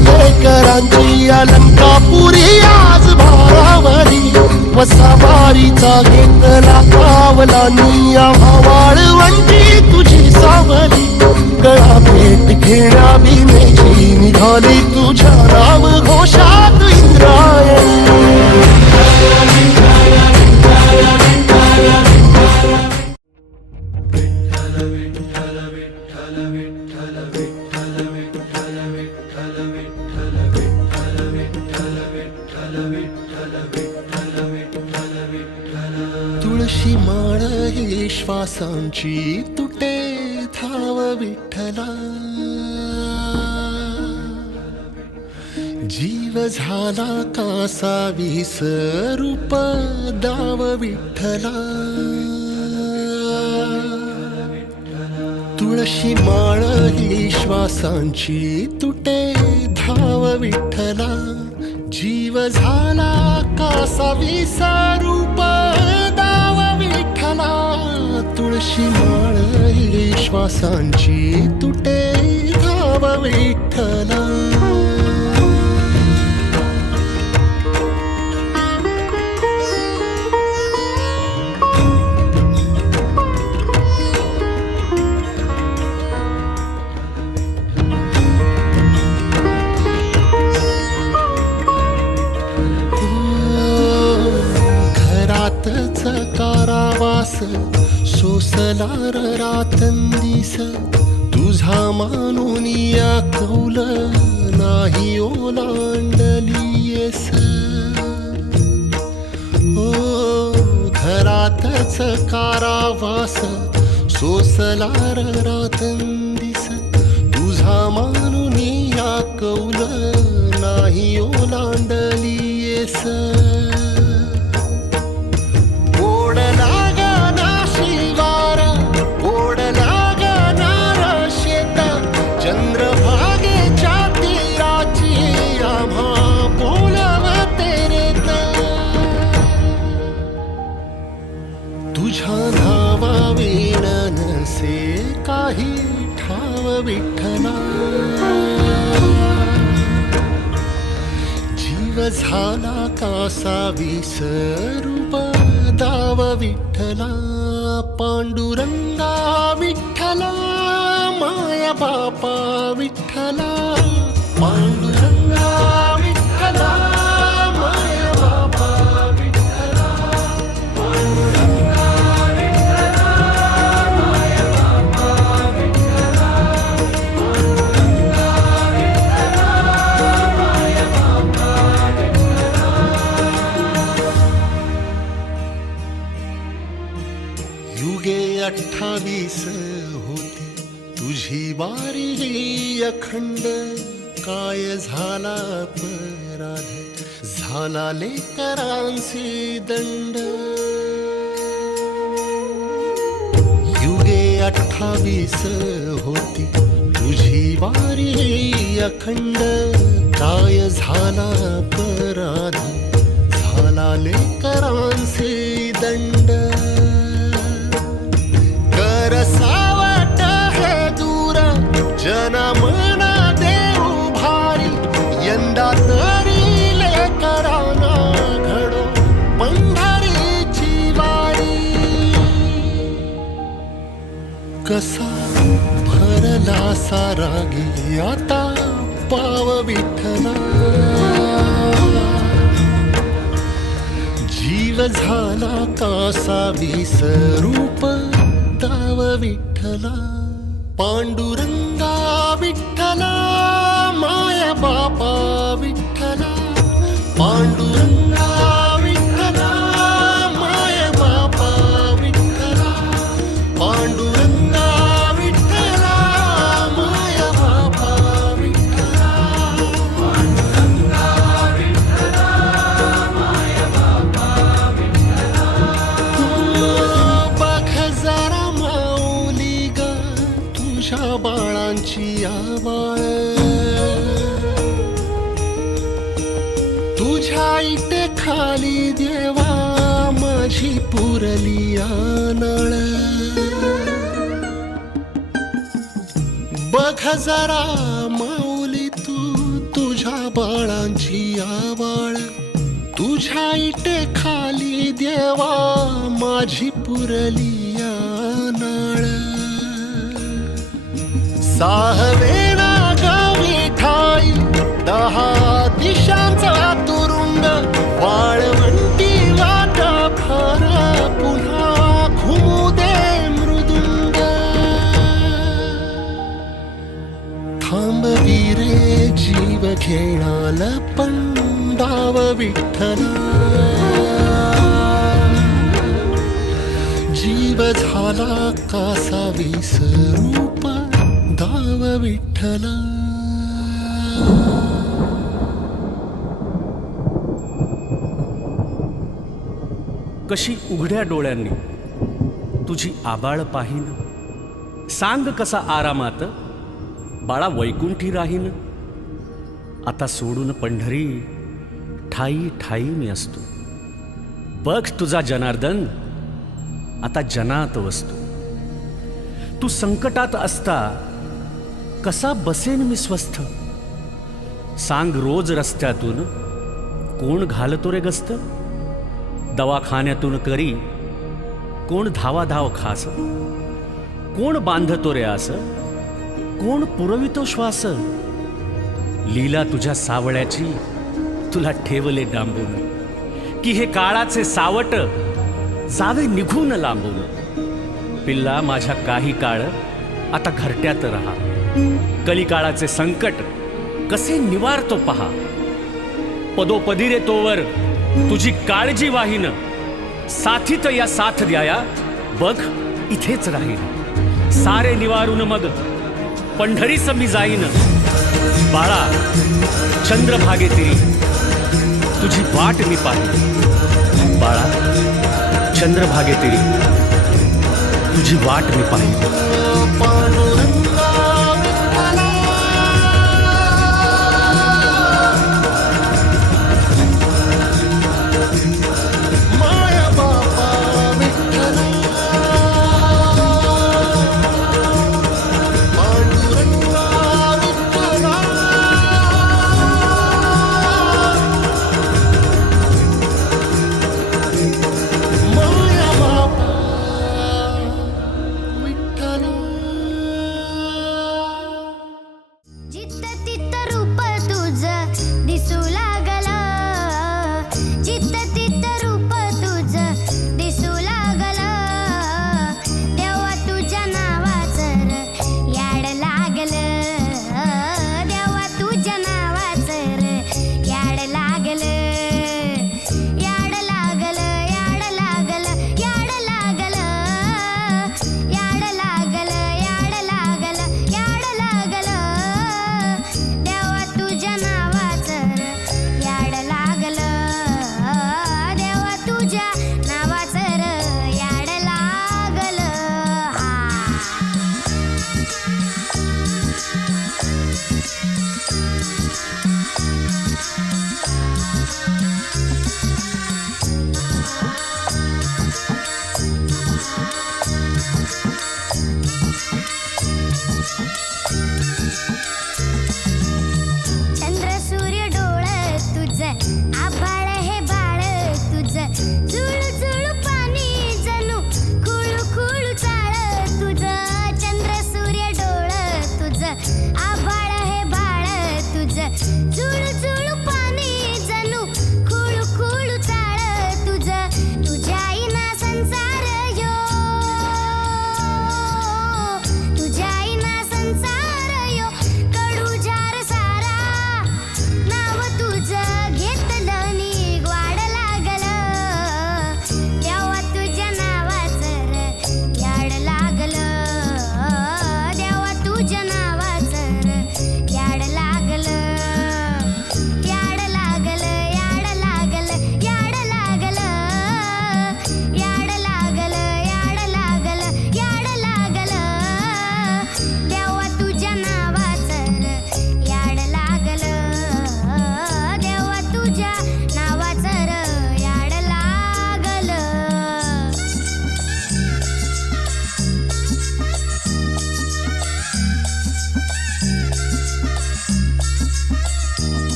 लेकरांची अलंकापुरी आज भारावरी वसावारीचा घेतला पावलांनी वाळवंटी तुझी सावली गळा भेट घेण्या भीमेची निघाली तुझ्या राम घोषात इंद्रायणी तुळशी माळ ही श्वासांची तुटे धाव विठ्ठला जीव झाला कासा विसरूप दाव विठ्ठला तुळशी माळ ही श्वासांची तुटे धाव विठ्ठला जीव झाला कासा विसरूप दाव विठ्ठला तुळशी माळ ही श्वासांची तुटे धाव विठ्ठला कारावास सोसलार रातंदिस तुझा मानून या कौल नाही ओलांडलीयस हो घरातच कारावास सोसलार रातंदिस तुझा मानून या कौल नाही ओलांडलीयस तुझ्या नावा विण नसे काही ठाव विठ्ठला जीव झाला कासा विसरूप दाव विठ्ठला पांडुरंगा विठ्ठला माया बापा विठ्ठला पांडुरंगा विठ्ठला माया बापा विठ्ठला युगे 28 होती तुझी वारी ही अखंड काय झाला अपराध झाला लेकरांसी दंड युगे 28 होती तुझी वारी ही अखंड काय झाला अपराध झाला लेकरांसी दंड सावट हे दूर जनमना देऊ भारी यंदा तरी लेकरांना घडो पंढरीची वारी कसा भरला सारा गे आता पाव विठ्ठला जीव झाला कासा विसरूप दाव विठ्ठला पांडुरंगा विठ्ठला माया बापा विठ्ठला पांडुरंगा विठ्ठला माया बापा विठ्ठला पांडुरंगा विठ्ठला माया बापा विठ्ठला पांडुरंगा विठ्ठला माया बापा विठ्ठला बघ जरा तुझ्या बाळांची आवाळ तुझ्या इथे खाली देवा माझी पुरली नाळ बघ जरा माऊली तू माझ्या बाळांची आवाळ तुझ्या इटे खाली देवा माझी पुरली नाळ साहवेना गावी ठाई 10 दिशांचा तुरुंग वाळवंटी वाटा फार पुन्हा घुमू दे मृदुंग थांबवी रे जीव घेणाल पंडाव विठ्ठला जीव झाला कासा विसरूप दाव विठ्ठला कशी उघड्या डोळ्यांनी तुझी आबाळ पाहीन सांग कसा आरामात बाळा वैकुंठी राहीन आता सोडून पंढरी ठाई ठाई मी असतो बघ तुझा जनार्दन आता जनात वसतो तू संकटात असता कसा बसेन मी स्वस्थ सांग रोज रस्त्यातून कोण घालतो रे गस्त दवाखान्यातून करी कोण धावाधाव खास कोण बांधतो रे आस कोण पुरवितो श्वास लीला तुझ्या सावळ्याची तुला ठेवले डांबून की हे काळाचे सावट जावे निघून लांबून पिल्ला माझ्या काही काळ आता घरट्यात राहा कलिकाळाचे संकट कसे निवारतो पहा पदोपदी रे तोवर तुझी काळजी वाहीन साथीत या साथ द्याया बघ इथेच राहीन सारे निवारून मग पंढरीस मी जाईन बाळा चंद्रभागे तिरी तुझी वाट मी पाहीन बाळा चंद्रभागे तिरी तुझी वाट मी पाहीन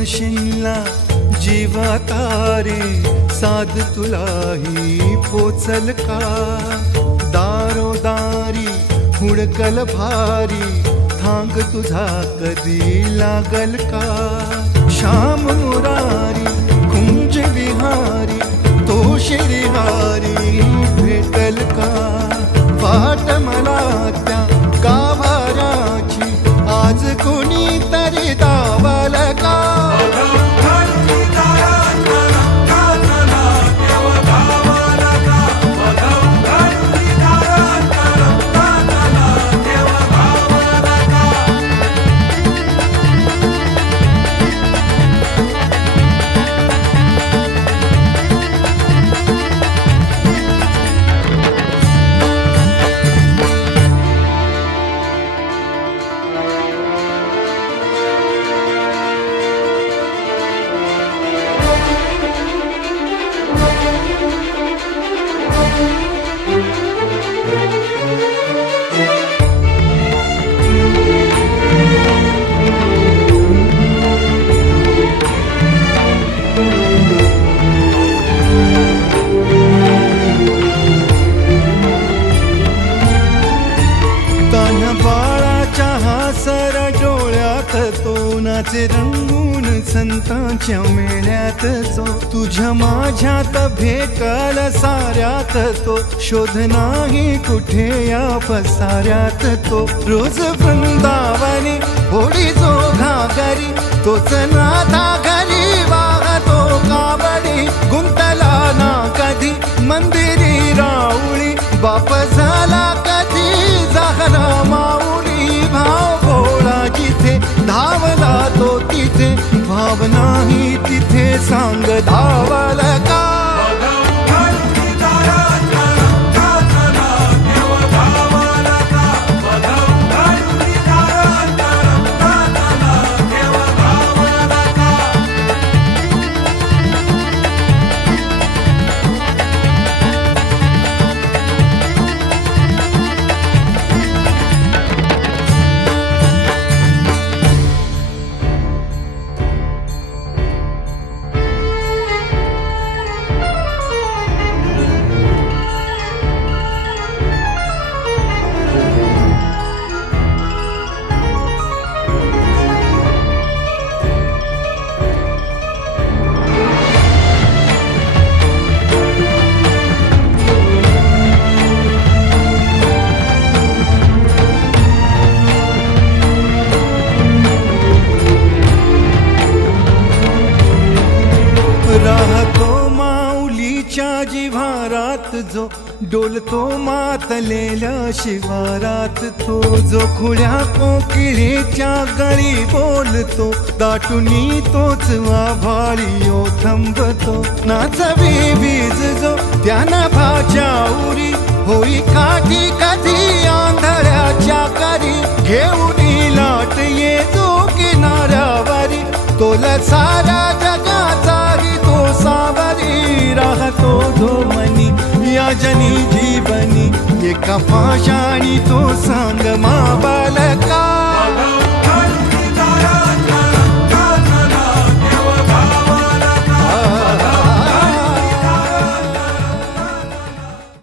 म्हणशीला जीवा तारे साध तुलाही पोचल का दारोदारी हुडकल भारी थांग तुझा कधी लागल का श्याम मुरारी कुंज विहारी तो शिरिहारी भेटल का वाट मला त्या गाभाराची आज कोणी तरी दावाल का तोनाचे रंगून संतांच्या मेळ्यात तो तुझ्या माझ्यात भेटल साऱ्यात तो शोध नाही कुठे या पसाऱ्यात तो रोज वृंदावनी होडी जो घागरी तोच नाथा घरी वाहतो कावडी गुंतला ना कधी मंदिरी राऊळी बाप झाला कधी झाला माऊली भाव भोळा जिथे धावला तो तिथे भाव नाही तिथे सांग धावल का राहतो माऊलीच्या जिव्हारात जो डोलतो मातलेल्या शिवारात तो जो खुल्या कोकिळेच्या गळी बोलतो दाटुनी तोच आभाळी थांबतो नाचवी बीज जो त्यानं भाच्या उरी होई काठी कधी आंधळ्याच्या करी घेऊन लाट ये जो किनाऱ्यावरी तोला सारा जगाचाही तो सावरी राहतो धो मनी या जनी जीवनी एका पाशाणी तो सांग मा बालका